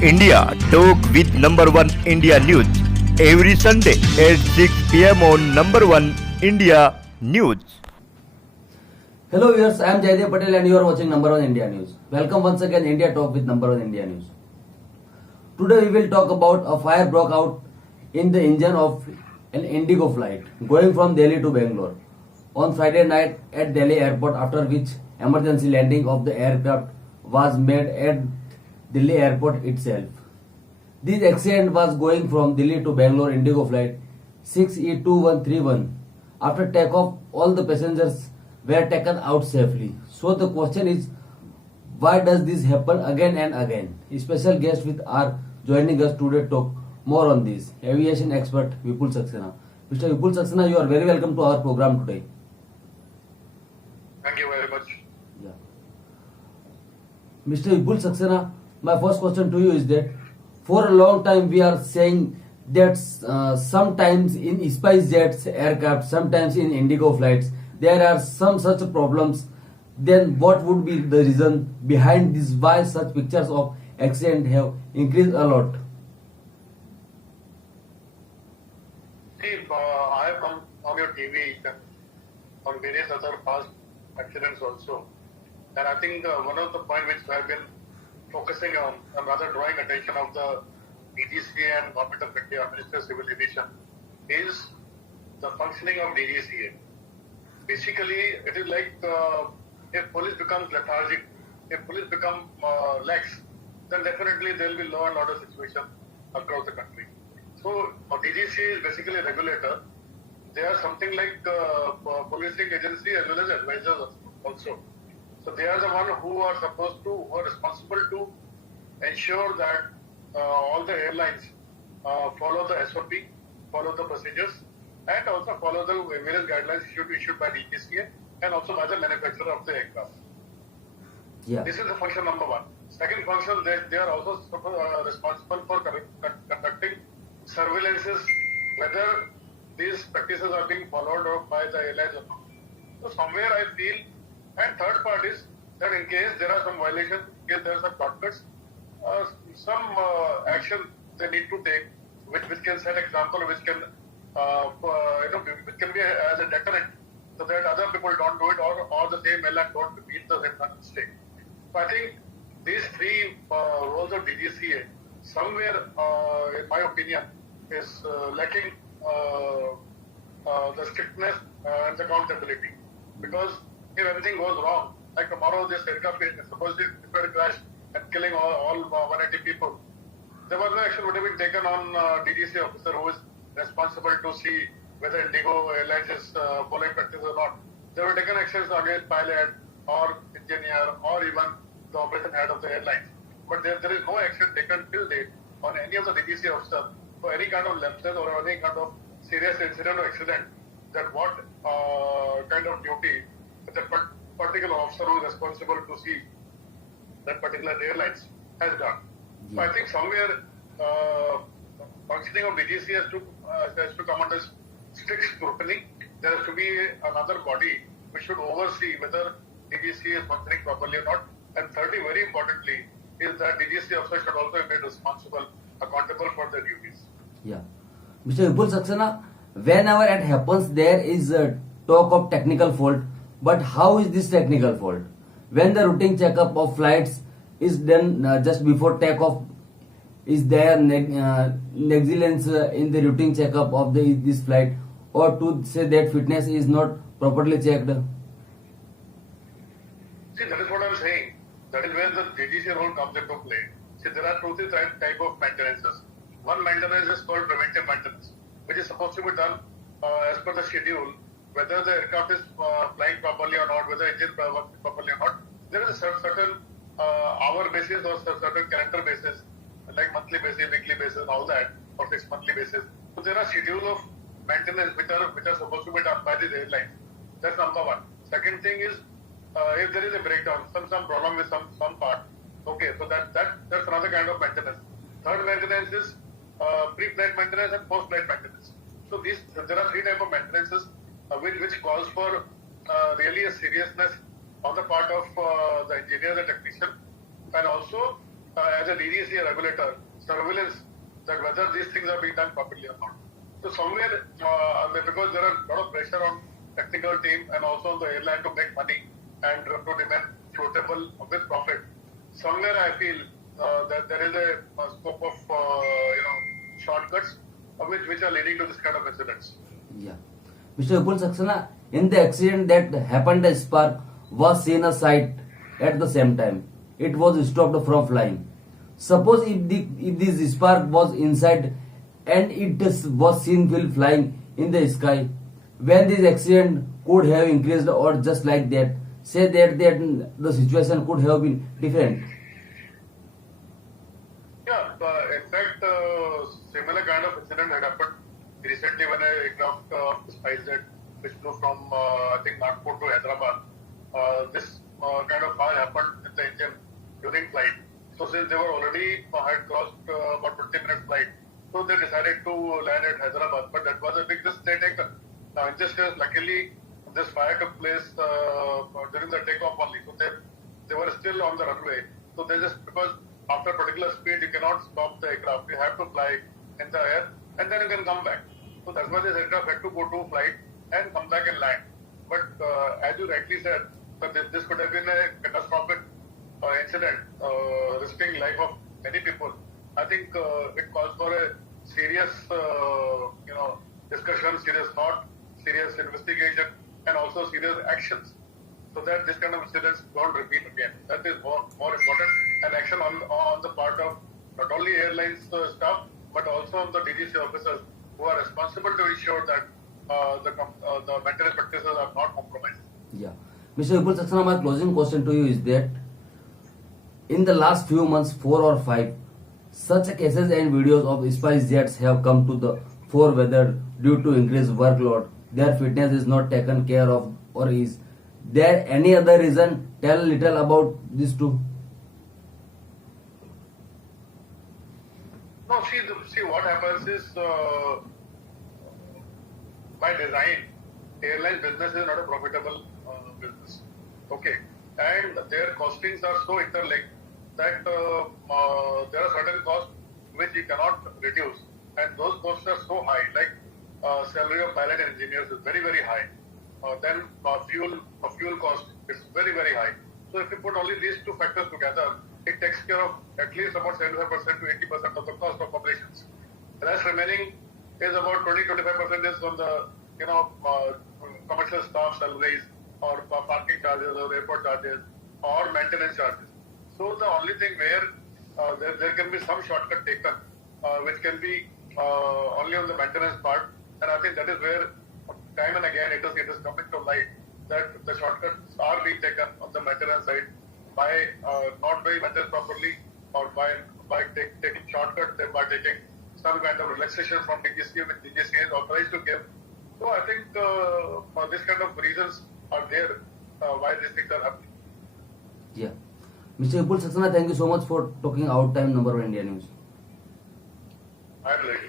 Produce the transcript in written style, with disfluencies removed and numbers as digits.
India talk with number one India news every Sunday at 6 p.m. on number one India news. Hello viewers, I am Jaydev Patel and you are watching number one India news. Welcome once again India talk with number one India news. Today we will talk about a fire broke out in the engine of an Indigo flight going from Delhi to Bangalore on Friday night at Delhi airport, after which emergency landing of the aircraft was made at Delhi airport itself. This accident was going from Delhi to Bangalore Indigo flight 6E2131. After takeoff, all the passengers were taken out safely. So the question is, why does this happen again and again? A special guest with our joining us today to talk more on this. Aviation expert Vipul Saxena. Mr. Vipul Saxena, you are very welcome to our program today. Thank you very much. Yeah. Mr. Vipul Saxena, my first question to you is that for a long time we are saying that sometimes in SpiceJet's aircraft, sometimes in Indigo flights, there are some such problems. Then what would be the reason behind this? Why such pictures of accident have increased a lot? See, I have come on your TV and on various other past accidents also. And I think one of the points which I have been focusing on, and rather drawing attention of the DGCA and Government of India, Minister of Civil Aviation, is the functioning of DGCA. Basically, it is like if police becomes lethargic, if police become lax, then definitely there will be law and order situation across the country. So DGCA is basically a regulator. They are something like policing agency as well as advisors also. So they are the one who are responsible to ensure that all the airlines follow the SOP, follow the procedures, and also follow the various guidelines issued by DGCA and also by the manufacturer of the aircraft. Yeah. This is the function number one. Second function, they are also responsible for conducting surveillances, whether these practices are being followed by the airlines or not. So somewhere I feel, and third part is that in case there are some violations, in case there are some shortcuts, some action they need to take, which can set example, which can which can be as a deterrent, so that other people don't do it, or the same airline don't repeat the same mistake. So I think these three roles of DGCA somewhere, in my opinion, is lacking the strictness and the accountability. Because if anything goes wrong, like tomorrow this aircraft is supposedly crash and killing all 180 people, there was no action would have been taken on DGCA officer who is responsible to see whether Indigo Airlines is following practice or not. There were taken actions against pilot or engineer or even the operation head of the airline. But there is no action taken till date on any of the DGCA officers for any kind of lapses or any kind of serious incident or accident, that what kind of duty that particular officer who is responsible to see that particular airlines has done. Yeah. So I think somewhere functioning of DGCA has to come under strict scrutiny. There has to be another body which should oversee whether DGCA is functioning properly or not. And thirdly, very importantly, is that DGCA officer should also be made responsible, accountable for their duties. Yeah. Mr. Vipul Saxena, whenever it happens, there is a talk of technical fault. But how is this technical fault? When the routine checkup of flights is done just before takeoff, is there negligence in the routine checkup of this flight, or to say that fitness is not properly checked? See, that is what I am saying. That is where the DGCA role comes into play. See, there are 2-3 type of maintenances. One maintenance is called preventive maintenance, which is supposed to be done as per the schedule, whether the aircraft is flying properly or not, whether engine works properly or not. There is a certain hour basis or certain calendar basis, like monthly basis, weekly basis, all that, or 6 monthly basis. So there are schedules of maintenance which are supposed to be done by the airlines. That's number one. Second thing is, if there is a breakdown, some problem with some part, okay, so that's another kind of maintenance. Third maintenance is pre-flight maintenance and post-flight maintenance. So there are 3 types of maintenances which calls for really a seriousness on the part of the engineer, the technician, and also as a DGC regulator, surveillance that whether these things are being done properly or not. So somewhere, because there are a lot of pressure on technical team and also on the airline to make money and to remain floatable with profit, somewhere I feel that there is a scope of shortcuts which are leading to this kind of incidents. Yeah. Mr. Vipul Saxena, in the accident that happened, a spark was seen a sight at the same time. It was stopped from flying. Suppose if this spark was inside and it was seen while flying in the sky, when this accident could have increased or just like that, say that the situation could have been different. Yeah, in fact, similar kind of incident had happened recently when an aircraft SpiceJet which flew from I think Nagpur to Hyderabad. This kind of fire happened in the engine during flight. So since they were already had crossed about 20-minute flight, so they decided to land at Hyderabad. But that was a big risk they taken. Now in this case, luckily, this fire took place during the takeoff only. So they were still on the runway. So they just, because after a particular speed, you cannot stop the aircraft. You have to fly in the air and then you can come back. So that's why this aircraft had to go to flight and come back and land. But as you rightly said, that this could have been a catastrophic incident, risking life of many people. I think it calls for a serious, discussion, serious thought, serious investigation, and also serious actions, so that this kind of incidents don't repeat again. That is more important, and action on the part of not only airlines staff, but also on the DGC officers who are responsible to ensure that the maintenance practices are not compromised. Yeah. Mr. Vipul Saxena, my closing question to you is that in the last few months, 4 or 5, such cases and videos of SpiceJets have come to the fore, whether due to increased workload, their fitness is not taken care of, or is there any other reason? Tell a little about this too. No, see what happens is by design, airline business is not a profitable business. Okay, and their costings are so interlinked that there are certain costs which you cannot reduce, and those costs are so high, like salary of pilot and engineers is very, very high. Then fuel cost is very, very high. So if you put only these two factors together, it takes care of at least about 75% to 80% of the cost of operations. The rest remaining is about 20-25% is on the commercial staff salaries or parking charges or airport charges or maintenance charges. So the only thing where there can be some shortcut taken, which can be only on the maintenance part, and I think that is where time and again it is coming to light that the shortcuts are being taken on the maintenance side by not doing maintenance properly, or by taking shortcuts, by taking some kind of relaxation from DGC, which DGC is authorized to give. So I think this kind of reasons are there why these things are happening. Yeah. Mr. Vipul Saxena, thank you so much for talking Out Time, Number 1 India News. I am ready.